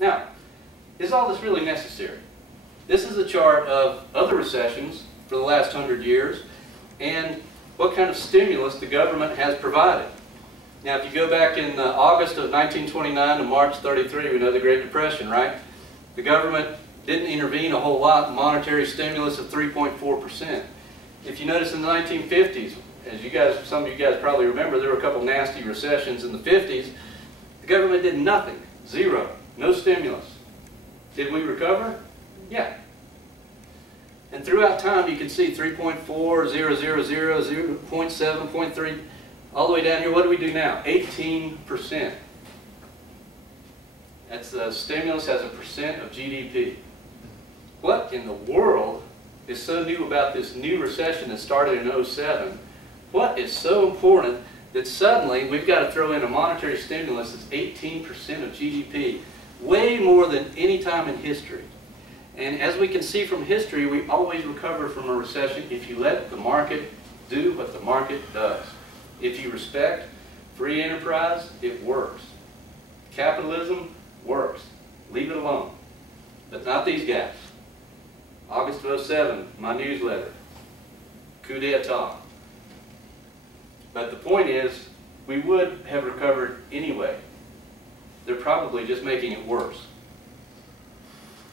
Now, is all this really necessary? This is a chart of other recessions for the last 100 years and what kind of stimulus the government has provided. Now, if you go back in August of 1929 to March 33, we know the Great Depression, right? The government didn't intervene a whole lot, monetary stimulus of 3.4%. If you notice in the 1950s, as some of you guys probably remember, there were a couple nasty recessions in the 50s. The government did nothing, zero, no stimulus. Did we recover? Yeah. And throughout time, you can see 3.4, 0, 0, 0, 0, 0.7, 0.3, all the way down here. What do we do now? 18%. That's stimulus as a percent of GDP. What in the world is so new about this new recession that started in 07? What is so important that suddenly we've got to throw in a monetary stimulus that's 18% of GDP, way more than any time in history? And as we can see from history, we always recover from a recession if you let the market do what the market does. If you respect free enterprise, it works. Capitalism works. Leave it alone. But not these guys. August of 07, my newsletter. Coup d'etat. But the point is, we would have recovered anyway. They're probably just making it worse.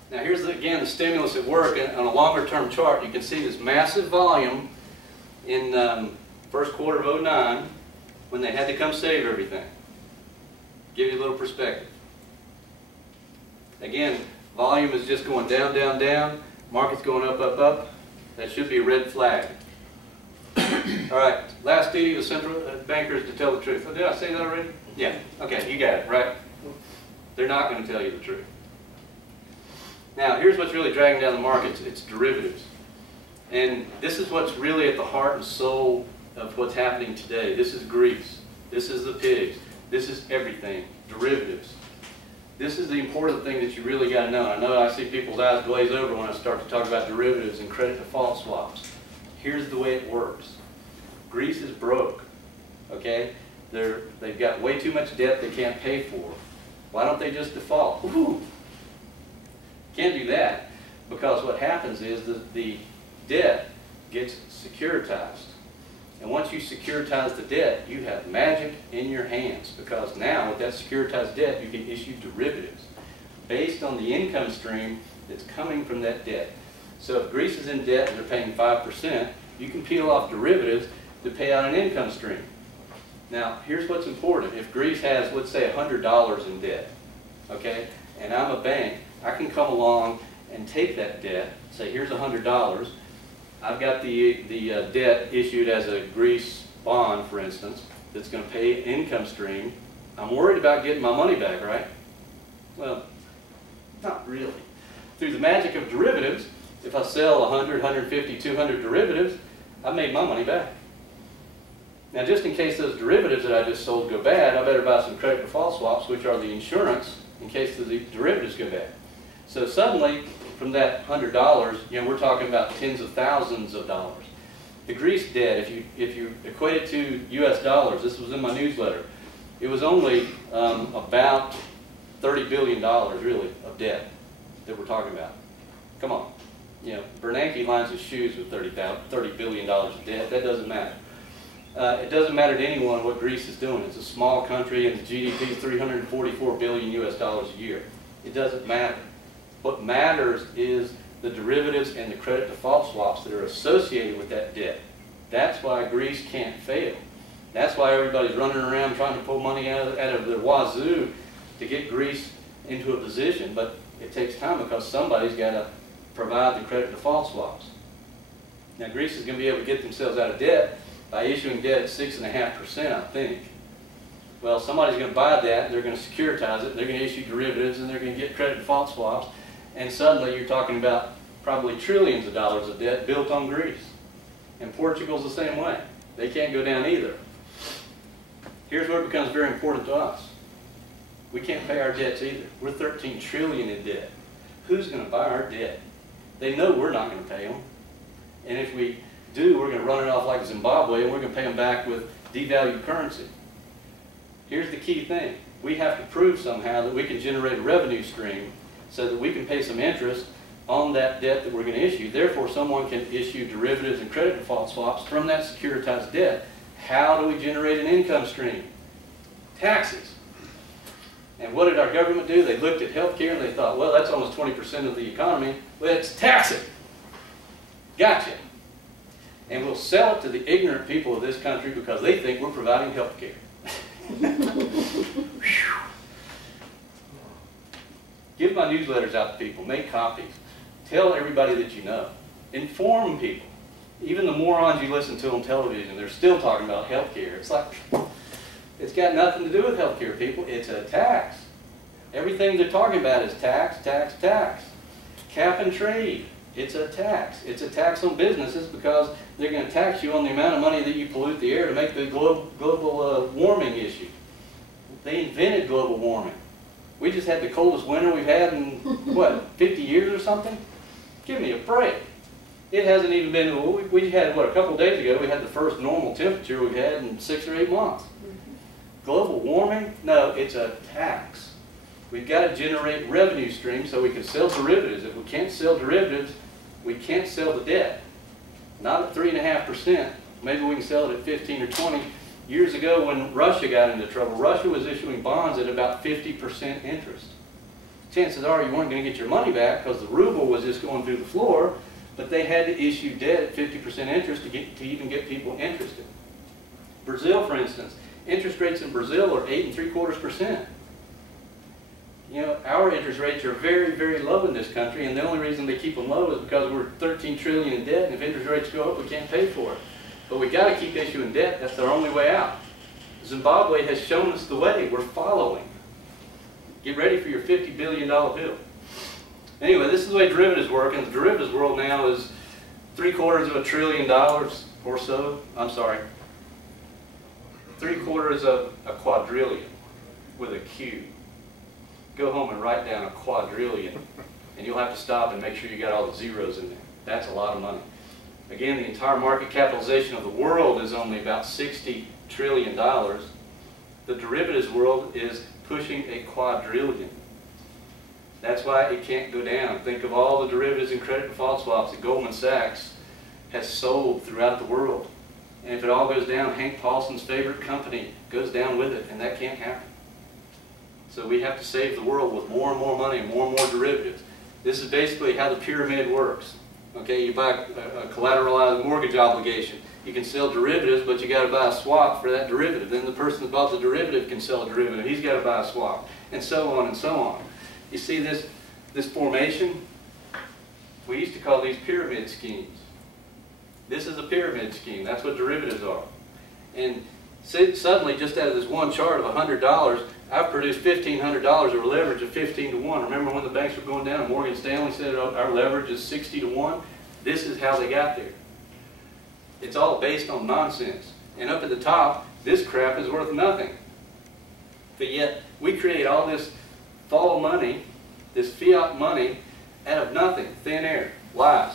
Now here's, again, the stimulus at work. And on a longer term chart, you can see this massive volume in first quarter of 09 when they had to come save everything. Give you a little perspective. Again, volume is just going down, down, down. Market's going up, up, up. That should be a red flag. All right, last duty of central bankers to tell the truth. Oh, did I say that already? Yeah, okay, you got it, right? They're not going to tell you the truth. Now, here's what's really dragging down the markets. It's derivatives. And this is what's really at the heart and soul of what's happening today. This is Greece. This is the pigs. This is everything. Derivatives. This is the important thing that you really got to know. I know I see people's eyes glaze over when I start to talk about derivatives and credit default swaps. Here's the way it works. Greece is broke. Okay? They've got way too much debt they can't pay for. Why don't they just default? Woohoo! Can't do that, because what happens is that the debt gets securitized. And once you securitize the debt, you have magic in your hands, because now with that securitized debt, you can issue derivatives based on the income stream that's coming from that debt. So if Greece is in debt and they're paying 5%, you can peel off derivatives to pay out an income stream. Now, here's what's important. If Greece has, let's say, $100 in debt, okay, and I'm a bank, I can come along and take that debt, say, here's $100. I've got the debt issued as a Greece bond, for instance, that's going to pay an income stream. I'm worried about getting my money back, right? Well, not really. Through the magic of derivatives, if I sell 100, 150, 200 derivatives, I've made my money back. Now, just in case those derivatives that I just sold go bad, I better buy some credit default swaps, which are the insurance in case the derivatives go bad. So suddenly, from that $100, you know, we're talking about tens of thousands of dollars. The Greece debt, if you equate it to US dollars, this was in my newsletter, it was only about $30 billion, really, of debt that we're talking about. Come on. You know, Bernanke lines his shoes with $30 billion of debt. That doesn't matter. It doesn't matter to anyone what Greece is doing. It's a small country and the GDP is 344 billion US dollars a year. It doesn't matter. What matters is the derivatives and the credit default swaps that are associated with that debt. That's why Greece can't fail. That's why everybody's running around trying to pull money out of their wazoo to get Greece into a position, but it takes time because somebody's got to provide the credit default swaps. Now, Greece is going to be able to get themselves out of debt by issuing debt at 6.5%, I think. Well, somebody's going to buy that, they're going to securitize it, they're going to issue derivatives, and they're going to get credit default swaps, and suddenly you're talking about probably trillions of dollars of debt built on Greece. And Portugal's the same way. They can't go down either. Here's where it becomes very important to us. We can't pay our debts either. We're 13 trillion in debt. Who's going to buy our debt? They know we're not going to pay them. And if we do, we're going to run it off like Zimbabwe, and we're going to pay them back with devalued currency. Here's the key thing. we have to prove somehow that we can generate a revenue stream so that we can pay some interest on that debt that we're going to issue. Therefore, someone can issue derivatives and credit default swaps from that securitized debt. How do we generate an income stream? Taxes. And what did our government do? They looked at healthcare and they thought, well, that's almost 20% of the economy. Let's tax it. Gotcha. And we'll sell it to the ignorant people of this country because they think we're providing healthcare. Give my newsletters out to people. Make copies. Tell everybody that you know. Inform people. Even the morons you listen to on television, they're still talking about healthcare. It's like, it's got nothing to do with healthcare, people. It's a tax. Everything they're talking about is tax, tax, tax. Cap and trade. It's a tax. It's a tax on businesses because they're going to tax you on the amount of money that you pollute the air to make the global warming issue. They invented global warming. We just had the coldest winter we've had in, what, 50 years or something? Give me a break. It hasn't even been, we had, what, a couple of days ago, we had the first normal temperature we've had in 6 or 8 months. Global warming? No, it's a tax. We've got to generate revenue streams so we can sell derivatives. If we can't sell derivatives, we can't sell the debt. Not at 3.5%. Maybe we can sell it at 15 or 20. Years ago when Russia got into trouble, Russia was issuing bonds at about 50% interest. Chances are you weren't going to get your money back because the ruble was just going through the floor, but they had to issue debt at 50% interest to even get people interested. Brazil, for instance, interest rates in Brazil are 8.75%. You know, our interest rates are very, very low in this country, and the only reason they keep them low is because we're 13 trillion in debt, and if interest rates go up, we can't pay for it. But we got to keep issuing debt. That's our only way out. Zimbabwe has shown us the way. We're following. Get ready for your $50 billion bill. Anyway, this is the way derivatives work, and the derivatives world now is $750 billion or so. I'm sorry, $750 quadrillion with a Q. Go home and write down a quadrillion, and you'll have to stop and make sure you got all the zeros in there. That's a lot of money. Again, the entire market capitalization of the world is only about $60 trillion. The derivatives world is pushing a quadrillion. That's why it can't go down. Think of all the derivatives and credit default swaps that Goldman Sachs has sold throughout the world. And if it all goes down, Hank Paulson's favorite company goes down with it, and that can't happen. So we have to save the world with more and more money and more derivatives. This is basically how the pyramid works. Okay, you buy a collateralized mortgage obligation. You can sell derivatives, but you got to buy a swap for that derivative. Then the person that bought the derivative can sell a derivative. He's got to buy a swap, and so on and so on. You see this formation? We used to call these pyramid schemes. This is a pyramid scheme. That's what derivatives are. And suddenly, just out of this one chart of $100, I've produced $1,500 of leverage of 15 to 1. Remember when the banks were going down and Morgan Stanley said our leverage is 60 to 1? This is how they got there. It's all based on nonsense. And up at the top, this crap is worth nothing. But yet, we create all this fall money, this fiat money, out of nothing, thin air, lies.